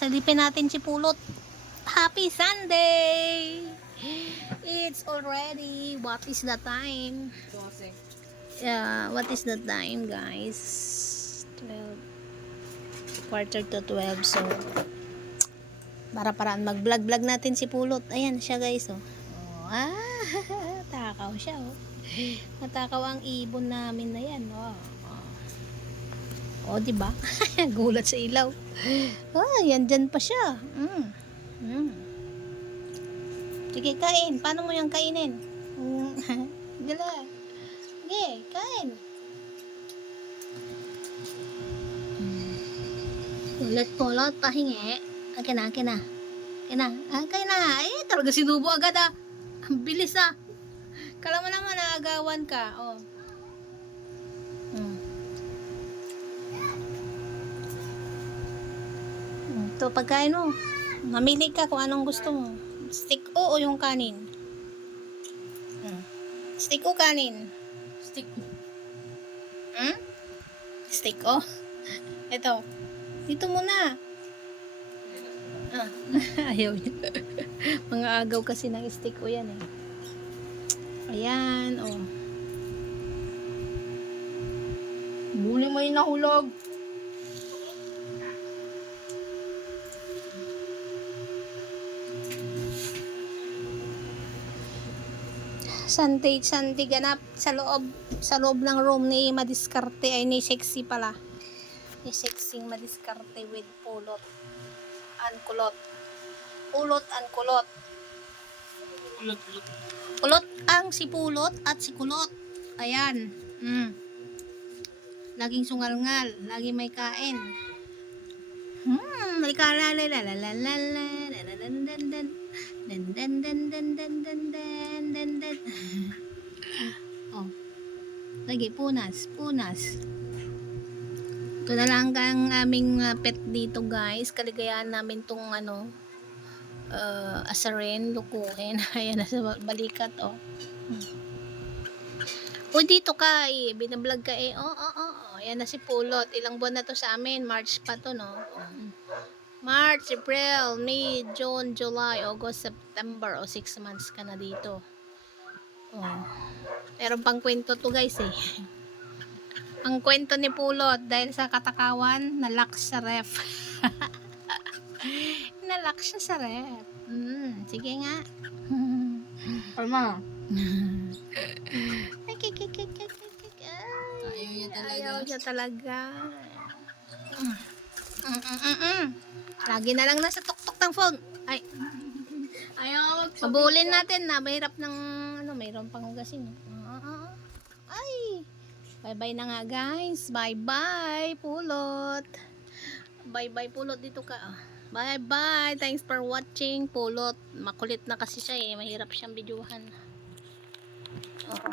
Salipin natin si Pulot. Happy Sunday! It's already, what is the time? 12. Yeah, what is the time, guys? 12. Quarter to 12. So, para-paraan mag-vlog-vlog natin si Pulot. Ayan siya, guys. Oh. Takaw siya. Oh. Natakaw ang ibon namin na yan. Oh, oh diba? Gulat sa ilaw. Yan dyan pa siya. Sige, kain. Paano mo yung kainin? Dala. Sige, kain. Ulit-pulot, pahingi. Akin na. Akin na. Ay, talaga sinubo agad ah. Ang bilis ah. Kala mo naman naagawan ka. Oh. Ito, pagkain mo. Mamili ka kung anong gusto mo. Stick o yung kanin? Stick o kanin? Stick. Stick o? Ito. Dito muna. Ayaw niya. Mga agaw kasi ng stick o yan eh. Ayan, oh. Muli mo yung nahulog. Sunday ganap sa loob ng room ni Madiskarte ay ni Sexy pala. Ni Sexy Madiskarte with Pulot and Kulot. Pulot and Kulot. Kulot ang si Pulot at si Kulot. Ayan. Laging sungal-ngal, laging may kain. May oh. Lagi punas. Ito na lang ang aming pet dito, guys. Kaligayahan namin tong asarin, lukuhin. Ayan, nasa balikat, oh. O, dito ka, binablog ka, Ayan na si Pulot. Ilang buwan na to sa amin. March pa to, no? March, April, May, June, July, August, September. 6 months ka na dito. Oh. Meron pang kwento to, guys, eh. Ang kwento ni Pulot, dahil sa katakawan, nalock sa ref. Nalock siya sa ref. Sige nga. Kalma. Ayaw niya talaga. Lagi na lang nasa tuktok ng phone. Ay. Ayaw. Mabulin natin na. Mahirap ng mayroon pang hugasin. Ay. Bye-bye na nga, guys. Bye-bye, Pulot. Bye-bye, Pulot. Dito ka. Bye-bye. Thanks for watching, Pulot. Makulit na kasi siya eh. Mahirap siyang bidyuhan. Oo.